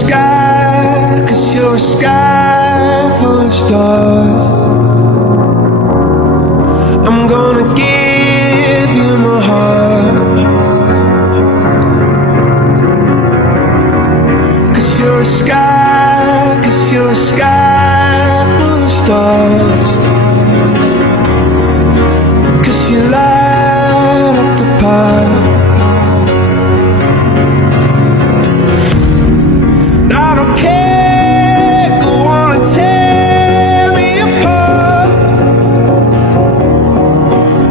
sky, 'cause you're a sky full of stars. I'm gonna give you my heart, 'cause you're a sky, 'cause you're a sky full of stars. 'Cause you light up the path. I don't care, go on and tear me apart.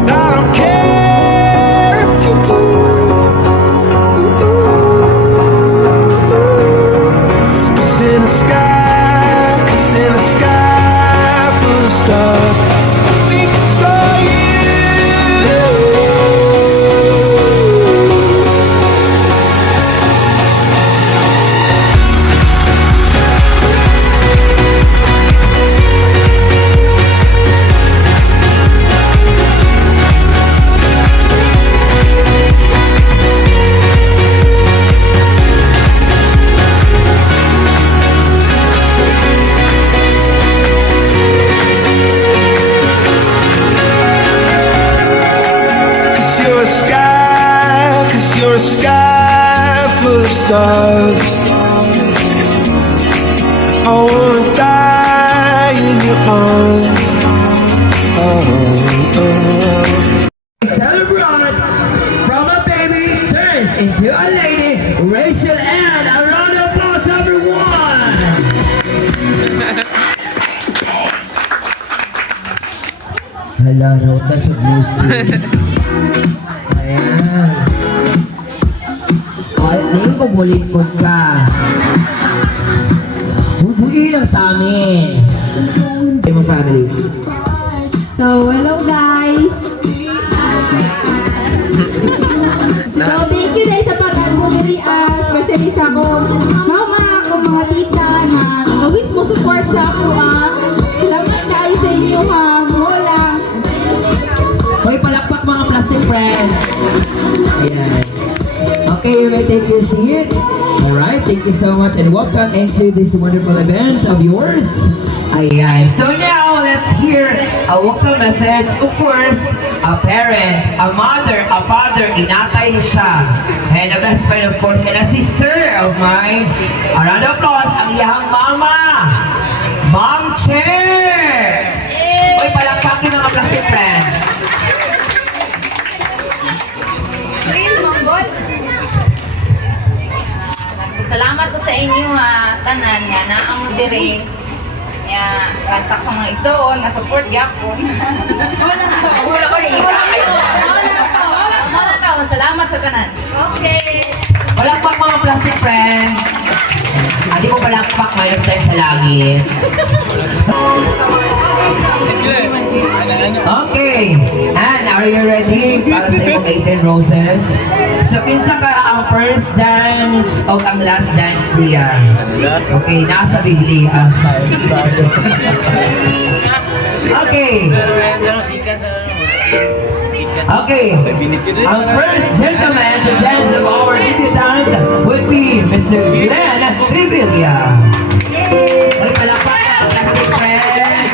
I don't care if you do. 'Cause in the sky, 'cause in the sky full of stars, I think I saw you. You're a sky full of stars. I wanna die in your arms. Celebrate from a baby turns into a lady. Rachel Ann, a round of applause, everyone. Hala, nauta sa music. Ayan. Kahit ngayon kumulit-kod ka. Bubuin lang sa amin. Yung family. So, hello guys! So, thank you dahil sa pag-ando diri especially sa akong mama, akong mga tita na always mo support sa ako Salamat tayo sa inyo ha, wala. Hoy, palakpak mga plastic friend. Ayan. Okay, you may take your seat. Alright, thank you so much and welcome into this wonderful event of yours. Ayan. So now, let's hear a welcome message. Of course, a parent, a mother, a father, inatay ni siya. And a best friend, of course, and a sister of mine. A round of applause, ang iyang mama, Ma'am Che! Hoy, palakpakin mga plastic friend. Salamat ko sa inyo tanan nga naamo diri. Ya, rasa ko mga igsoon nga support gyapon. Wala ko rin kayo. Salamat sa tanan. Okay. Palakpak mga plastic friend. Hindi mo palakpak, mayroon tayo sa langit. Okay. And are you ready para sa iyong 18 roses? So, kinsa ka ang first dance o ang last dance niya? Okay, nasa Biblia. Okay. Okay. Ang first gentleman to dance of our debutante would be Mr. Glenn Revilla. Ay, palakpak ka, plastic friend.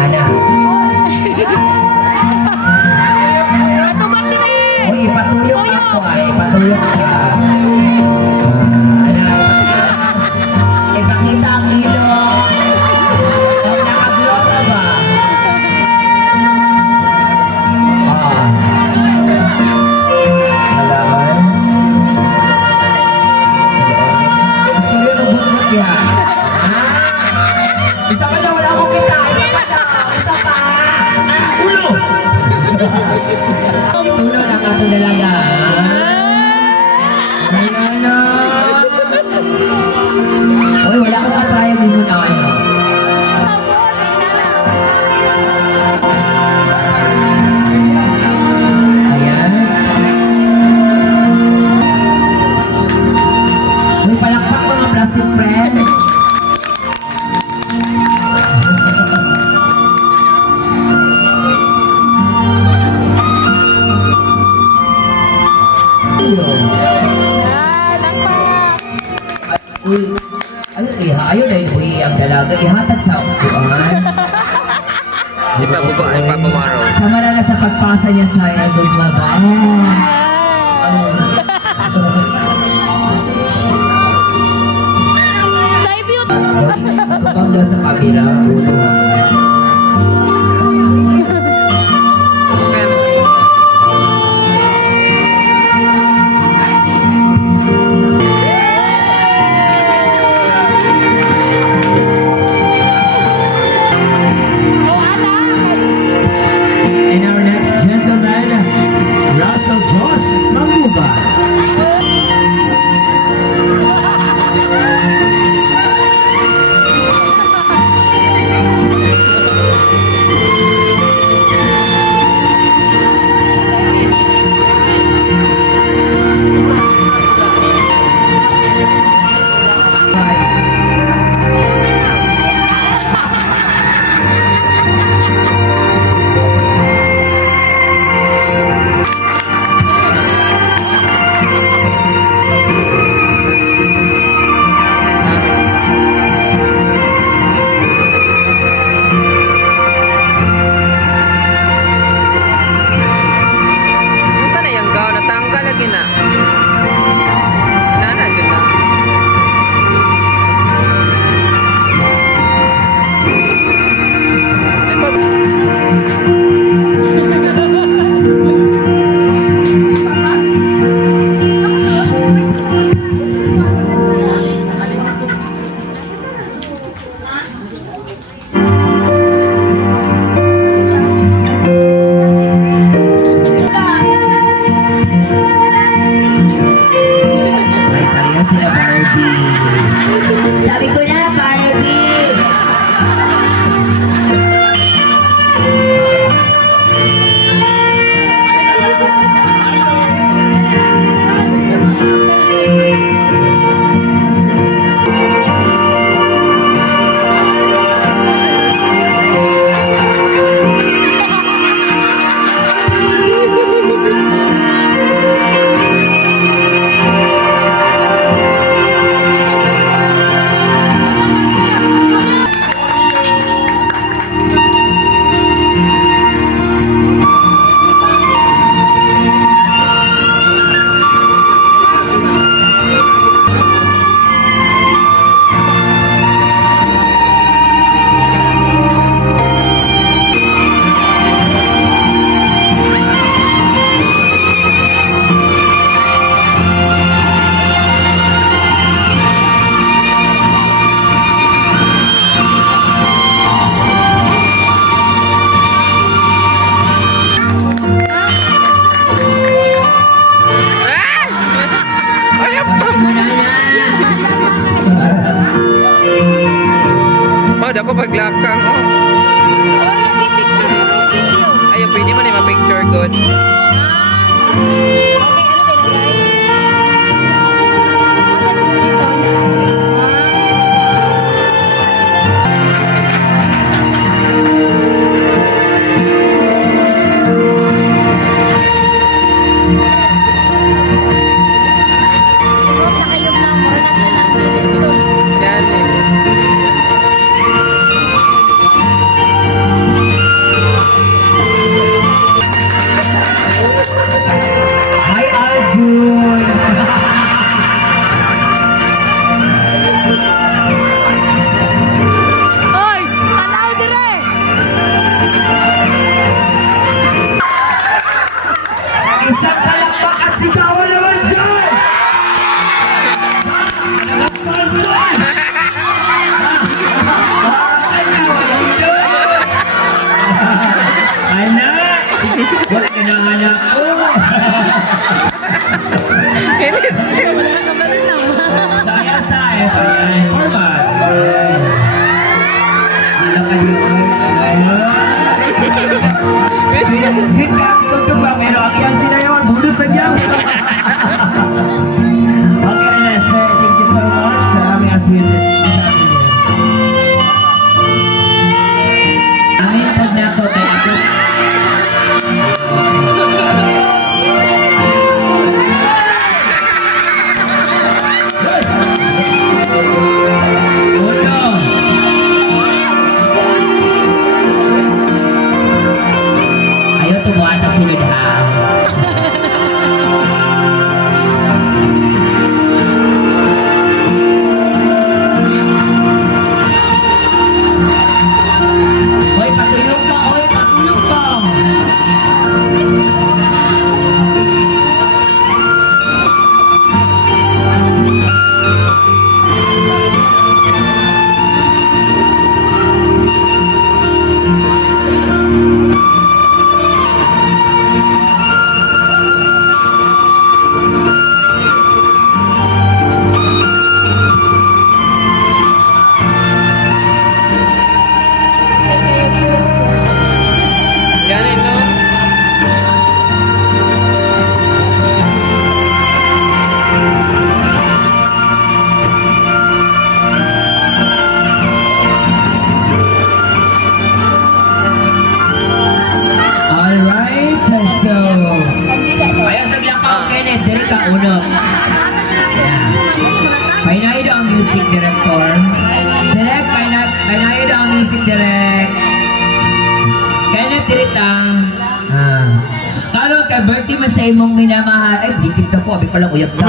Ana. Uy, ipatuyok ako ipatuyok siya. Ana, ipakita ang ilong. Ang nakablok na ba? Kailangan. Gusto nyo ng bunot yan. Isa pa daw, wala akong kita. Isa pa daw. Isa pa. Ulo. Ulo lang ako talaga. Ano? Uy, wala akong katry ang ino na ano. Ayan. Uy, palakpak mga plastic friend. Thank you. ang dalaga ihatag sa upuan. Ipapamaraw. Sama na sa pagpasa niya sa idol baba. Tubang daw sa kamera. Ulo ha. And our next gentleman, Russell Josh Mamuba. Saan na yung gaw? Natanggal lagi na. Wala na, dyan na. Ay, pag... Ay, pareho sila Barbie. Sabi ko na, Barbie! Oh, dako paglakang, oh. Ayaw, pwede man yung ma-picture good. Yan eh. Hi, Arjun! Oy! Tanaw dire! Isang kalakpak at sigawan naman dyan! Anak! Wala ka na anak ko! Saya. Formal. Anak kayo. Sweet ka, tugtog ba? Pero ang iyang sinayawan, bulot sa dyan. Okay na, sir. Thank you so much. Aming aswit. Amin po na ako kay ako. Uno, uno. Painayo daw ang music director. Direct, painayo daw ang music direct. Kaya nagtirita. Kalo ka birthday mo sa imong minamahal. Ay, dikit na po. Abi palang uyak na.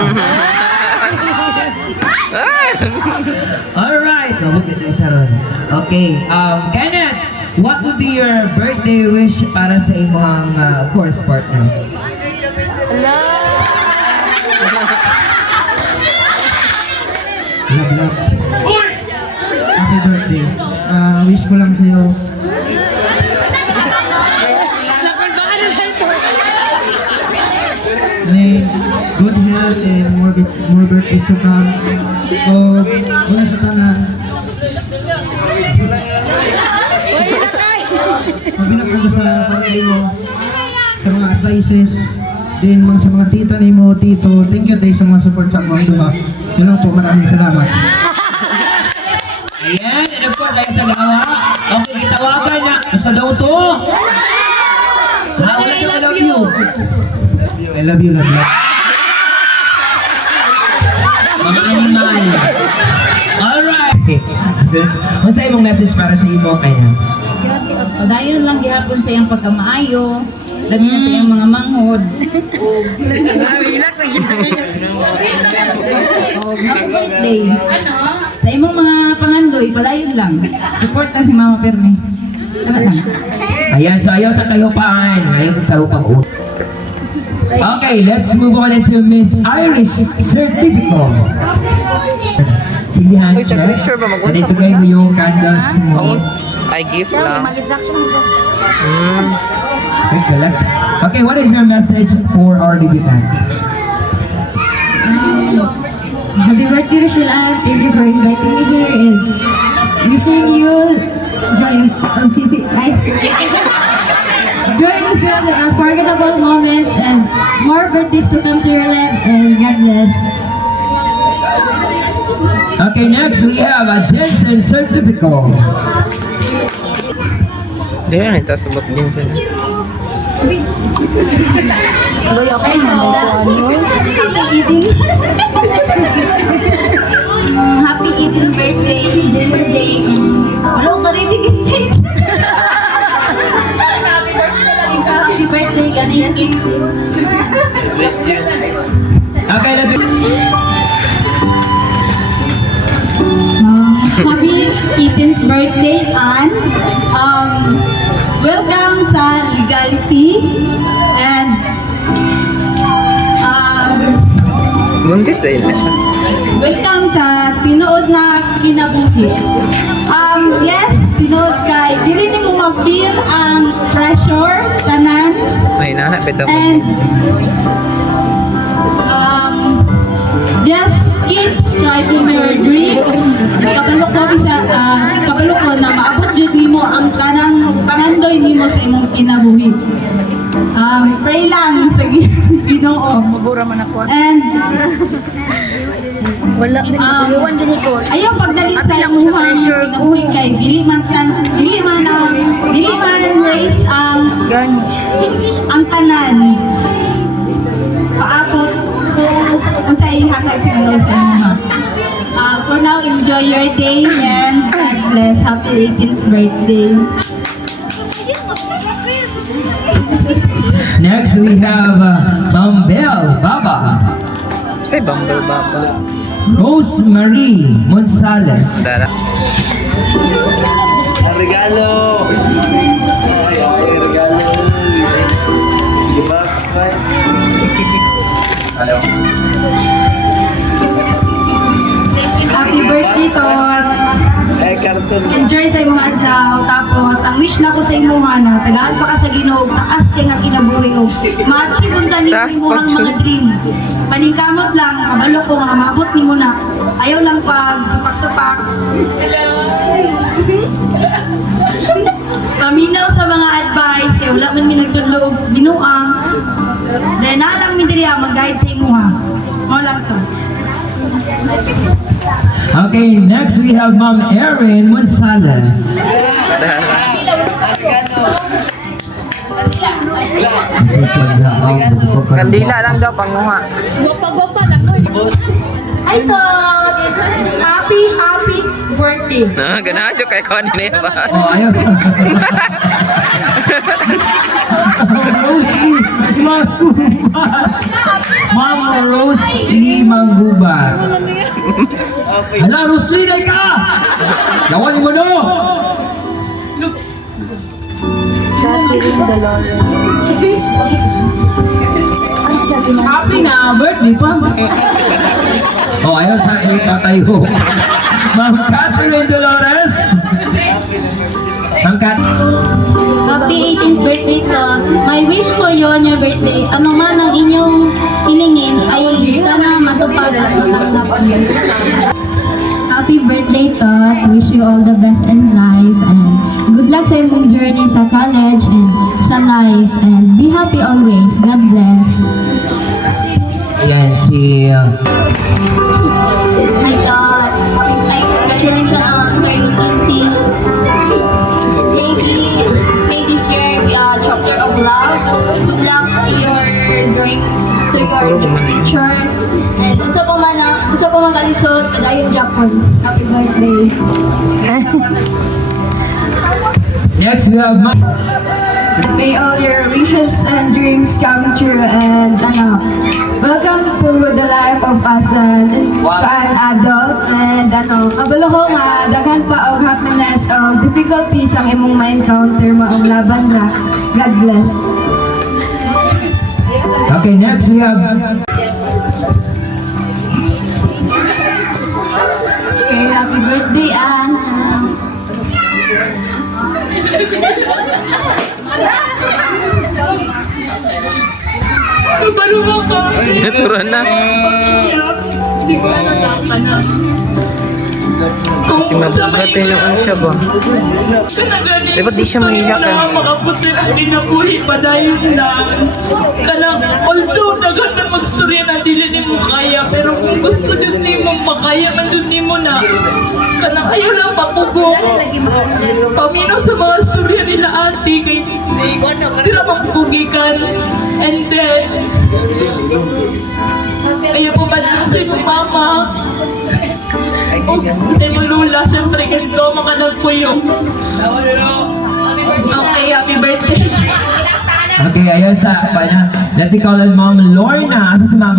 Alright. Okay. Kenneth, what would be your birthday wish para sa imong, of course, partner? Love. Happy birthday. Wish ko lang sa'yo. May good health and more birthdays to come. So, una sa tanan. Mabilang ko sa pamilya mo, sa mga advices, din sa mga tita ni mo, tito, thank you day sa mga support sa mga duha. Yun lang po, maraming salamat. Ayan, and of course, ayun sa gawa. Okay, gitawagan na. Basta daw to. I love you. I love you, love you. Mga animal. Alright. So, masaya mong message para sa imong ayan. Dayon lang gihapon sa iyang pagkamaayo. Labi na sa iyang mga manghod. Happy birthday. Sa imong mga pangandoy, padayon lang. Support lang si Mama Perme. Salamat lang. Ayan, so ayaw sa kalupaan. Ayaw sa kalupang ulo. Okay, let's move on into Miss Irish Certificate. Sindihan Uy, sa sure ba mag-unsa mo Ibigay mo yung candles mo. Ay, gift lang. Excellent. Okay, what is your message for our debutant? Happy birthday, Rachel. Thank you for inviting me here and wishing you joy and filled with unforgettable moments and more birthdays to come to your life, and God bless. Okay, next we have a Jensen Certificate. Di ba, ito sabot din sila. Okay, so happy eating. Happy eating birthday, dinner day. Ano ka rin yung stage? Happy birthday, God bless you. Okay, let's Happy 18th birthday, Ann. Welcome sa Legality. And Buntis dahil na siya. welcome sa Tinood na Kinabuhi. Yes, Tinood kay dili nimo ma-feel ang pressure tanan. May nahanap ito And buntis. just keep striving your dream. Kabalo ko na maabot jud nimo ang kanang pangandoy nimo sa imong kinabuhi. Pray lang sa Ginoo. And ayaw pagdalit sa imong kinabuhi kay dili man race ang tanan. Paabot kung sa ihatag sa Ginoo sa inyo. For now, enjoy your day and God bless. Happy 18th birthday. Next we have Ma'am Belle Baba. Say Bumble Baba. Rosemary Monsales. Dara. Regalo! Ay, regalo! Diba? Hello. Happy birthday, Tot! Eh, karton. Enjoy sa imong adlaw. Tapos, ang wish na ko sa imo na, tagaan pa ka sa Ginoo, taas kay nga kinabuhi o. Ma-achieve unta ni Taas mo ang pa, mga dreams. Paningkamot lang, kabalo ko nga, maabot ni mo na. Ayaw lang pag supak-supak. Paminaw sa mga advice, kaya wala man mi nagtulog, binuang. Dahil na lang mi diri mag-guide sa imo ha. Mo lang to. Okay, next we have Ma'am Erin Monsales. Kandila lang daw, panguha. Gwapa-gwapa lang mo. Ay, Tot! Happy birthday! Ganadyo kay Connie ba? Oh, ayos. Rose Lee Manggubat. Mama Rose Lee Manggubat. Hala, Rose Lee, day ka! Gawan mo no! Happy na birthday pa. Oh, ayos ha, tayo. Ma'am Catherine Dolores. Ma'am Cat. Happy 18th birthday to. My wish for you on your birthday, ano man ang inyong hilingin ay sana matupad at matanggap niyo. Happy birthday to. Wish you all the best in life and good luck sa imong journey sa college and sa life and be happy always. God bless. Ayan, si... My God. Ay, congratulations on turning 18. May this year be a chapter of love. Good luck sa your drawing to your teacher. And unsa pa man kalisod, kadayon Japon. Happy birthday. Next, we have... May all your wishes and dreams come true and welcome to the life of us an adult and kabalo ko nga daghan pa og happiness o difficulties ang imong ma-encounter maong laban ra. God bless. Okay, next we have... Okay, happy birthday Anne. Naturan na. Kasi mabugatin yung ano siya ba? Di ba di siya mahiya ka? Makapusin ang dinabuhi pa dahil na kanang although dagat na magstorya na dili ni mo kaya pero kung gusto dun ni mo makaya man dun ni mo na kanang ayaw lang mapugong paminaw sa mga storya nila ate kay sila mapugikan and then ayaw pa ba sa imong mama o sa imong lula syempre ganito mga nagpuyo. Okay, happy birthday. Okay, ayun sa... Let's call it Mom Lorna. Asa si Ma'am?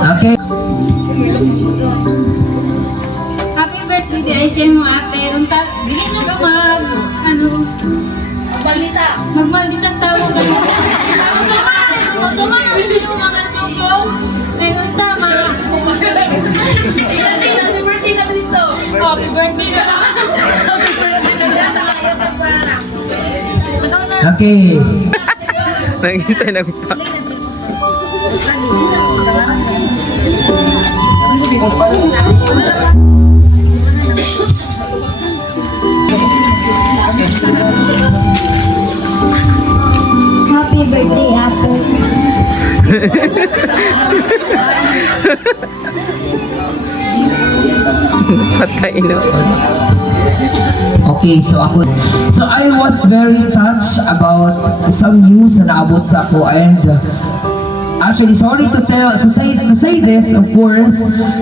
Okay. Happy birthday di ay kay mo ate. Unta, dili na ka magmaldita sa mo. Tuman, hindi mo mga suko. Meron sama. Happy birthday na dito. Happy birthday na. Okay. Nagkita nagpa. Happy birthday, Ate. Patay na. Okay, so I was very touched about some news na naabot sa ako and actually sorry to say this, of course,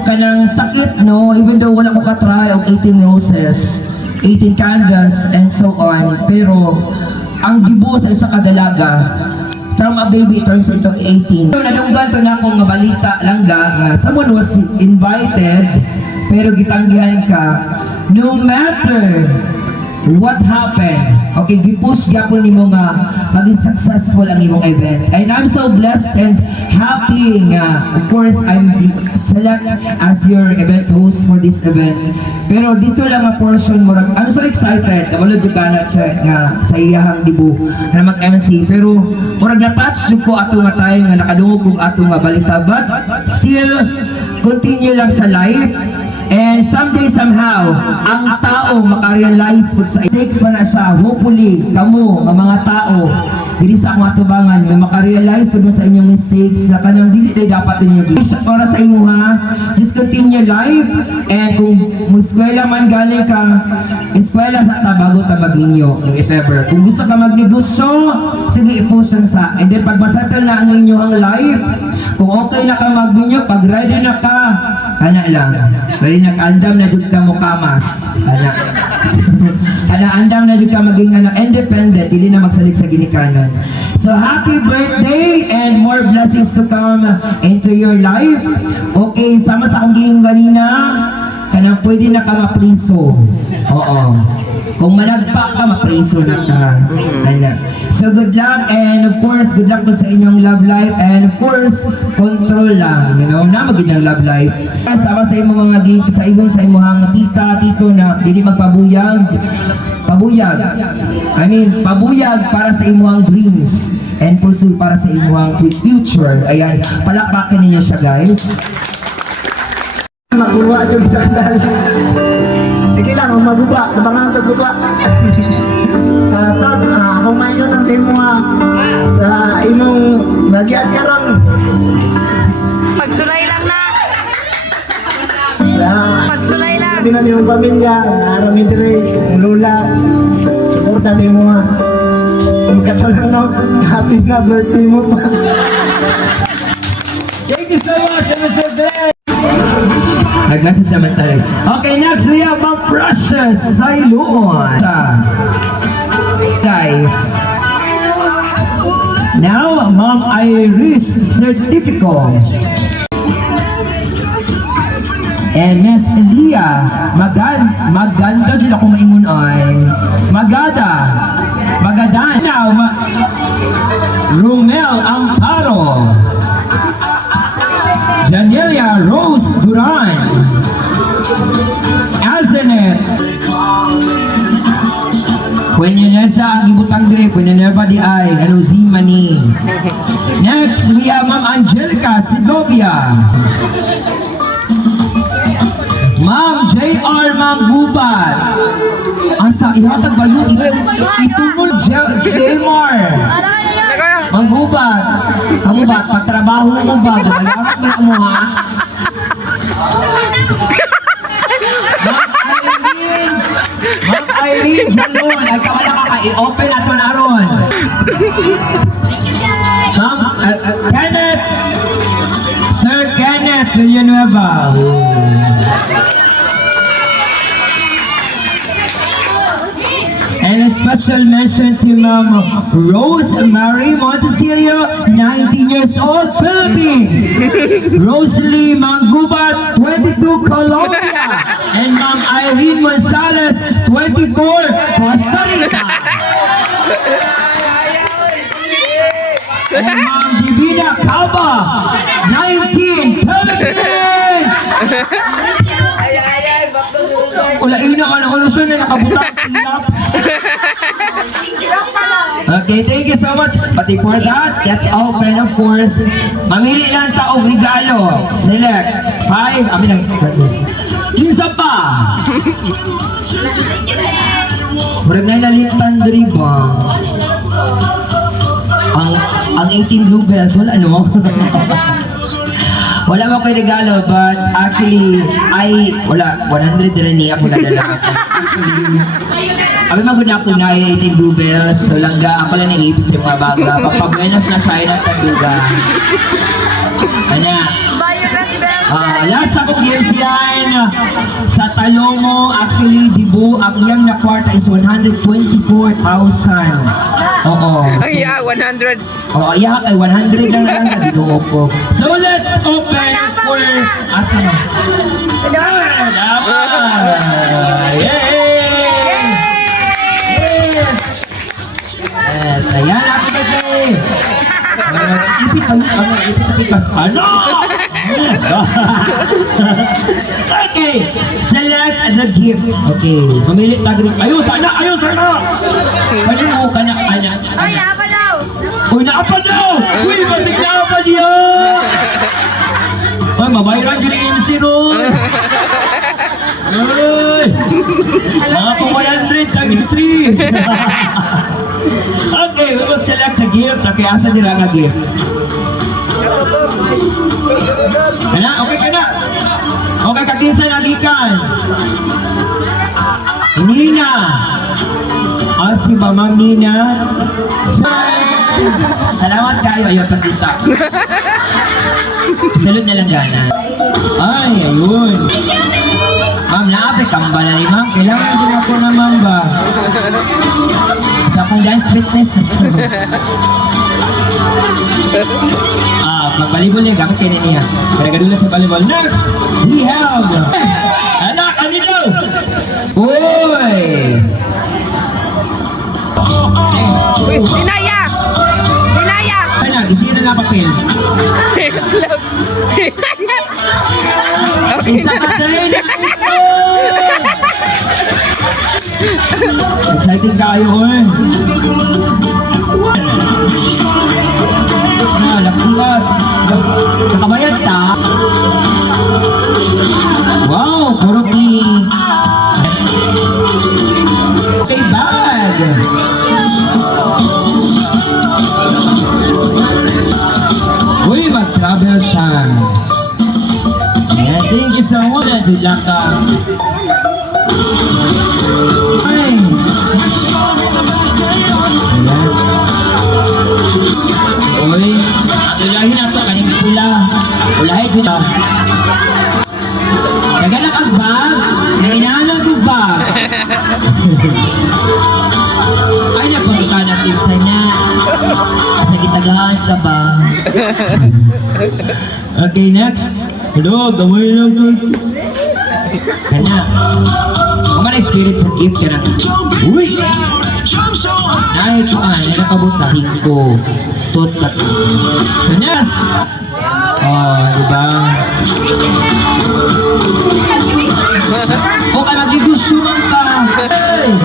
kanang sakit no, even though wala ko ka-try og 18 roses, 18 candles and so on, pero ang gibo sa isa ka dalaga from a baby turns into 18. So nadunggan to na akong balita lang nga someone was invited pero gitanggihan ka no matter what happened. Okay, gipush gyapon nimo nga maging successful ang imong event. And I'm so blessed and happy nga of course I'm select as your event host for this event. Pero dito lang nga portion mo I'm so excited. Wala jud kana siya nga sa iyahang dibu na mag-MC pero murag na-touch jud ko ato nga time nga nakadungog kog ato nga balita but still continue lang sa live. And someday somehow, ang tao makarealize po sa mistakes pa na siya. Hopefully, kamo, ang mga tao, dili sa mga tubangan, may makarealize po sa inyong mistakes na kanang dili tayo dapat ninyo. Para sa inyo ha, just continue life. And kung muskwela man galing ka, eskwela sa tabago tabag ninyo, if ever. Kung gusto ka magnegosyo, sige i-post lang sa. And then pag masettle na ang inyong life, kung okay na ka mag-inyo, pag ready na ka, ana lang. Ready na ka, andam na dyan ka mukamas. Ana. Ana, andam na dyan ka maging independent, hindi na magsalig sa ginikanan. So happy birthday and more blessings to come into your life. Okay, sama sa akong gihing ganina, kanang pwede na ka mapriso. Oo. Kung malagpa ka, mapriso na ka. Ana. So good luck, and of course, good luck po sa inyong love life, and of course, control lang, you know, na maging love life. Sama sa imong mga sa imong tita, tito na dili magpabuyag. Pabuyag para sa imong dreams and pursue para sa imong future. Ayan, palakpakin niyo siya, guys. Makuha yung sandal. Sige lang, mabuba. Tabangan ka buba. Kung mayon ang sa imong nagyan ka lang. Pagsulay lang na. Pagsulay lang. Sabi na yung pamilya, narami dire, lula. Suporta sa imo ha. Kung katalang no, happy na birthday mo pa. Thank you so much, Mr. Ben. Nag-message naman tayo. Okay, next we have a Precious Sailuon. Guys. Now, Ma'am Irish Certificate. And Miss Elia, maganda dyan ako maingon ay. Magadan. Now, Romel Amparo. Janelia Rose Duran. Azenet. Pwede na sa agibutang dire, pwede na ba di ay, Zimani. Next, we have Ma'am Angelica Segovia. Ma'am J.R. Manggubat. Ang sa ihatag ba yun? Itumol Jelmar. Manggubat. Manggubat, pagtrabaho mo ba? Galarat mo ha? Ma'am Irene Jalon, ay kawala ka i-open nato na ron. Ma'am Kenneth, Sir Kenneth Villanueva. And a special mention to Ma'am Rosemary Montesilio, 19 years old, Philippines. Rosalie Manggubat, 22, Colombia. And Ma'am Irene Gonzalez, 24, Costa Rica. And Ma'am Divina Caba, 19, Philippines. Ulaina ka na kolusyon na nakabutang tilap. Okay, thank you so much. But for that, let's open, of course. Mamili lang taong regalo. Select 5. Amin lang. Kinsa pa? Murag na nalitan diri ba? Ang 18 bluebells, wala no? Wala mo ko'y regalo, but actually, wala, 100 rin niya ako nadala. Actually, abi maguna ako na 18 bluebells, so langga, ako lang nangipit sa mga baga. Pagpabuenas na siya, ay nagtaduga. Ano? Last akong years yan, sa Talomo, actually, Dibu, ang iyang na kwarta is 124,000. Oo. Ay, 100. Oo, ay 100 lang lang na binuo ko. So let's open first. Asa na? Yay! Yes, ayan ako kasi. Ipit ano? Okay, select the gift. Okay, mamili tayo. Ayun sana! Pwede mo ka na. Ay, naapa daw! Uy, naapa daw! Uy, basig naapa niya! Ay, mabayaran dyan yung MC ron. Mga 200 times 3. Okay, we will select a gift. Okay, asa nila nga gift? Kana? Okay ka na? Okay, kakinsa nagikan? Nina. Si Mama Nina. Salamat kayo. Ayaw patita. Salud na lang gana. Ay, ayun. Ma'am, naapit kamba na ni ma'am. Kailangan din ako na ma'am ba? Sa akong dance fitness. Pagbalibol niya, gamit kayo niya. Panagadula sa balibol. Next, we have anak, ano daw? Uy! Binaya! Binaya! Ano, gising na nga papel. Okay Isa na. ka tayo na excited kayo, oy. Laksikas. Nakabayad ta. Wow, puro pink. Okay, bag. Uy, mag-travel siya. Yeah, thank you so much, Julaka. Ay. Ayan. Uy, adulahin na ito, kaning pula. Ulahin dyan na. Nagalak ang bag, nainaalang ang bag. Ay, napagka natin sana. Nagitagahan ka ba? Okay, next. Hello, gamay lang ko. Kanya. Kung man spirit sa gift ka na. Uy! Ay, ito nakabuta. 5. Tot. Sanyas! Oh, diba? O ka nagigusuman ka. Hey!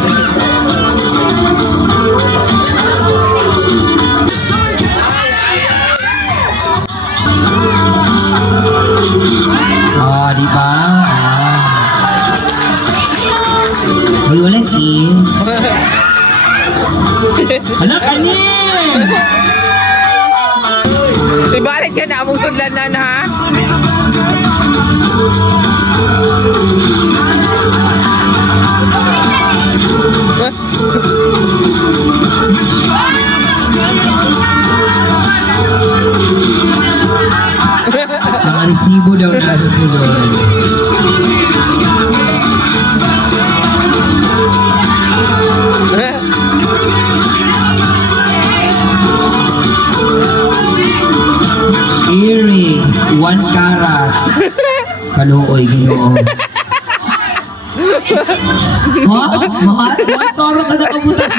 Oh, diba? May ulit eh. Anak, kanin! Ibalik ka na, among sudlanan ha? Mga resibo daw na resibo. Earrings, 1 karat. Kaluoy, ginoo. Ha? Mahal? 1 karat ka nakabutan.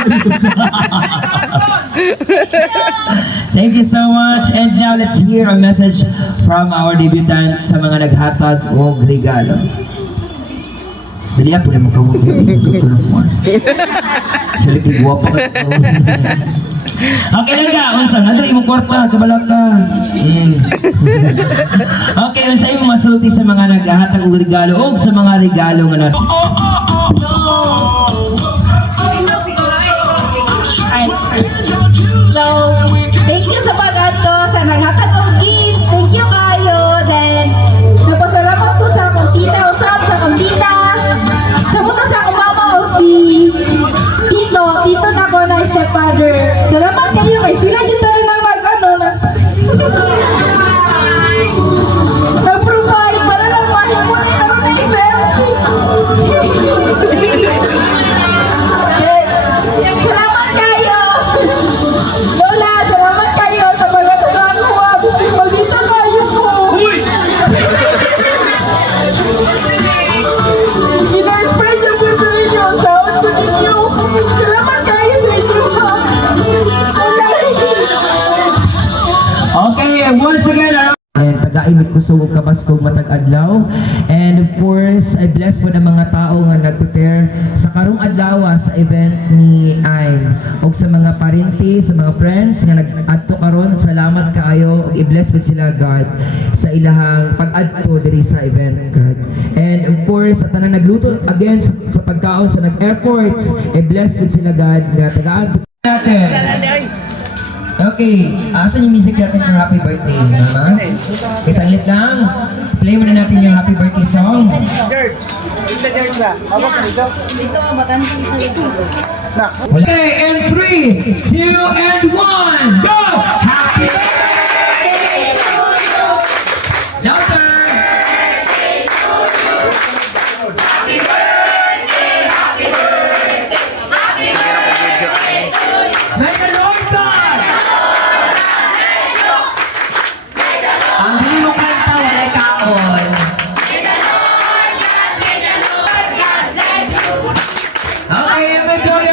Thank you so much. And now let's hear a message from our debutant sa mga naghatag o regalo. Dali po na magkawagin. Sila kiguwapa ka. Okay lang ka, unsa nadri mo kwarta, kabalak ka. Okay, unsa imong masulti sa mga naghahatag og regalo o sa mga regalo nga na. So, thank you sa pag-ato, sa nanghatag og gifts. Thank you kayo. Then, nagpasalamat ko sa akong tita, usap sa akong tita. Sa muna sa akong mama o si Tito na ko na stepfather. Salamat kayo, kay sila dito rin ang nag-provide para lang mahimon ni karon na Salamat kayo! Lola, salamat kayo sa mga tuwan. Magdito kayo ko! Ina-spread yung gusto ninyo sa auto ninyo. Salamat kayo sa inyo. Okay, once again, and taga-imit ko sugod kabaskog matag adlaw. And of course, I bless po ng mga tao nga nag-prepare sa karong adlaw sa event ni Ayn. O sa mga parente, sa mga friends nga nag-adto karon, salamat kaayo. Og i-bless po sila God sa ilahang pag-adto diri sa event, God. And of course, course, sa tanan nagluto again sa pagkaon sa nag-efforts, blessed with sila God nga tagaan natin. Okay, asan yung music natin ng happy birthday, mama? Isang lit lang. Play muna natin yung happy birthday song. George! Ito, George ba? Abos na ito? Okay, and 3, 2, and 1, go! Happy birthday to you! Louder! Make a noise, God! Ang hindi mo kanta, walay kaon. Okay, everybody.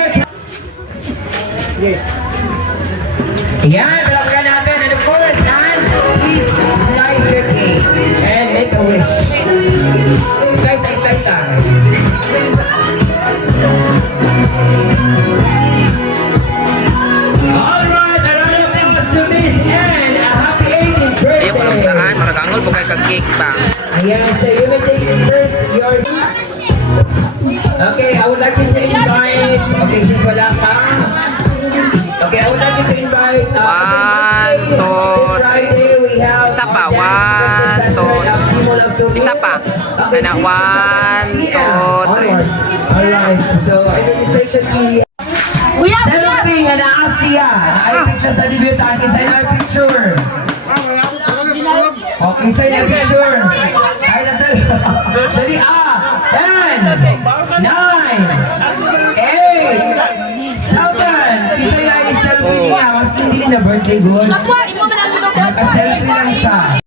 Ayan, palakpakan natin. And of course, and please slice your cake and make a wish. Slice. Alright, a round of applause to Miss Anne. A happy 18th birthday. Ayaw palakpakan, maragangol po kayo kag-cake pa. Ayan, so you may take it first, yours. Okay, I would like you to invite, okay, since wala pa. Okay, I would like you to invite, 1, 2, 3. Friday, we have, Isa pa, 1, 2. Isa pa. Anak, 1, 2, 3. Alright, so, immunization key. Selfie nga na Asia, na-picture sa debutante, sa na-picture. Okay, sa na-picture. Ay, na Dali, 10, 9, 8, 7. Isa na yung selfie niya. Mas hindi na birthday goal. Naka-selfie lang siya.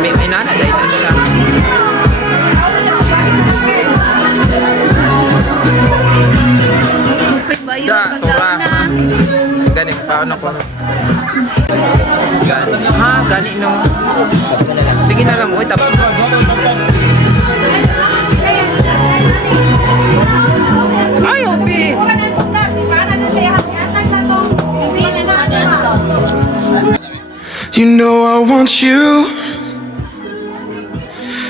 May nana, dahil na siya. Da, tura. Gani, paano ko? Gani. Ha, gani no. Sige na lang, uy, tapos. Ay, opi. You know I want you.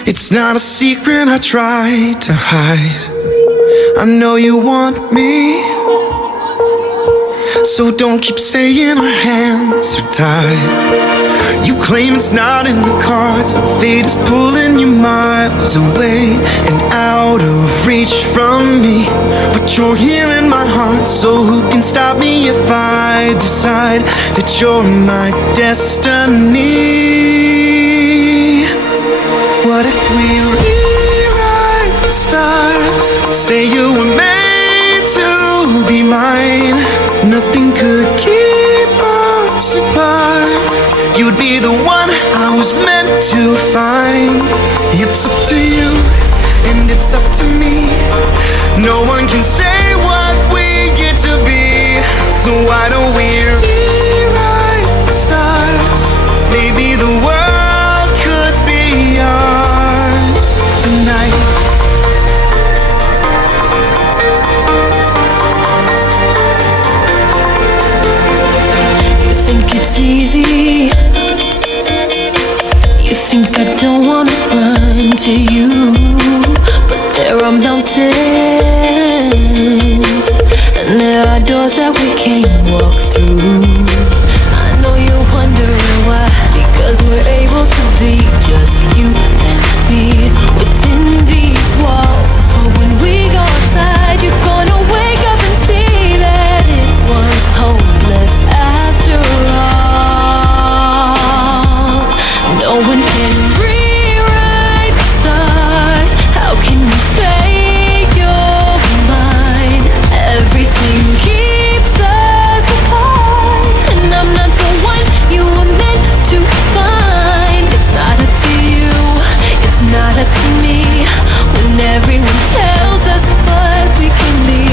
It's not a secret I try to hide. I know you want me, so don't keep saying our hands are tied. You claim it's not in the cards. Fate is pulling you miles away and out of reach from me, but you're here in my heart, so who can stop me if I decide that you're my destiny? What if we rewrite the stars? Say you were made to be mine. Nothing could keep us apart. You'd be the one I was meant to find. It's up to you, and it's up to me. No one can say what we get to be. So why don't we rewrite the stars? me. You think I don't wanna run to you, but there are mountains and there are doors that we can't walk through. I know you're wondering why, because we're able to be just you and me within these walls. But when we go outside, you're gonna wake up and see that it was hopeless after all. No one can rewrite the stars. How can you say you're mine? Everything keeps us apart, and I'm not the one you were meant to find. It's not up to you, it's not up to me. When everyone tells us what we can be,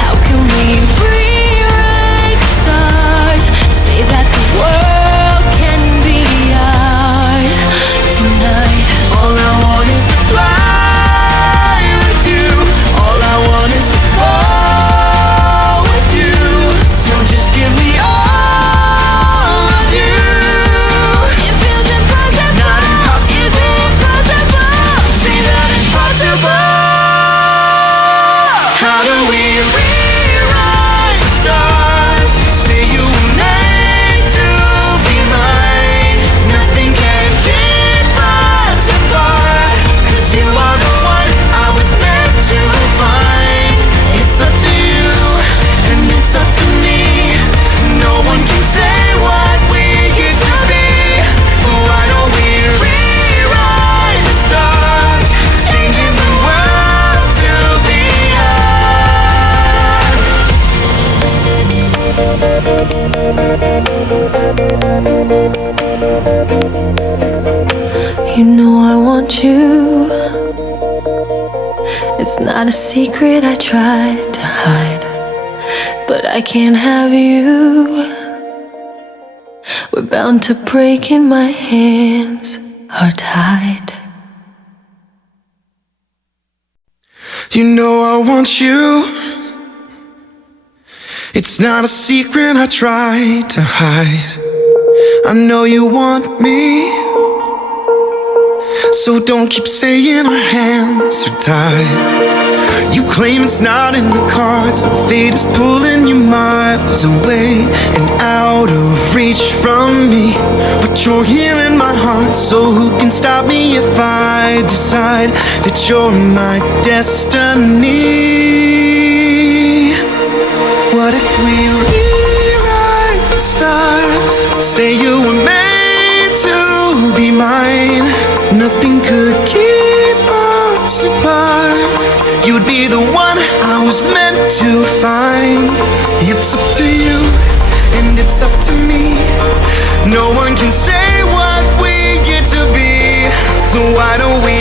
how can we rewrite the stars? Say that the world can be ours tonight. All I want is to fly with you. All I want is to fall with you. So just give me all of you. It feels impossible. It's not impossible. Is it impossible? Say that it's possible. How do we rewrite the stars? Say you were made to be mine. Nothing can keep us apart, 'cause you are the one I was meant to find. It's up to you, and it's up to me. No one can say what we get to be. Why don't we rewrite the stars? Changing the world to be ours. You know I want you. It's not a secret I tried to hide, but I can't have you. We're bound to break and my hands are tied. You know I want you. It's not a secret I tried to hide. I know you want me, so don't keep saying our hands are tied. You claim it's not in the cards, fate is pulling you miles away and out of reach from me. But you're here in my heart, so who can stop me if I decide that you're my destiny? What if we rewrite the stars? Say you were made to be mine. Nothing could keep us apart. You'd be the one I was meant to find. It's up to you, and it's up to me. No one can say what we get to be. So why don't we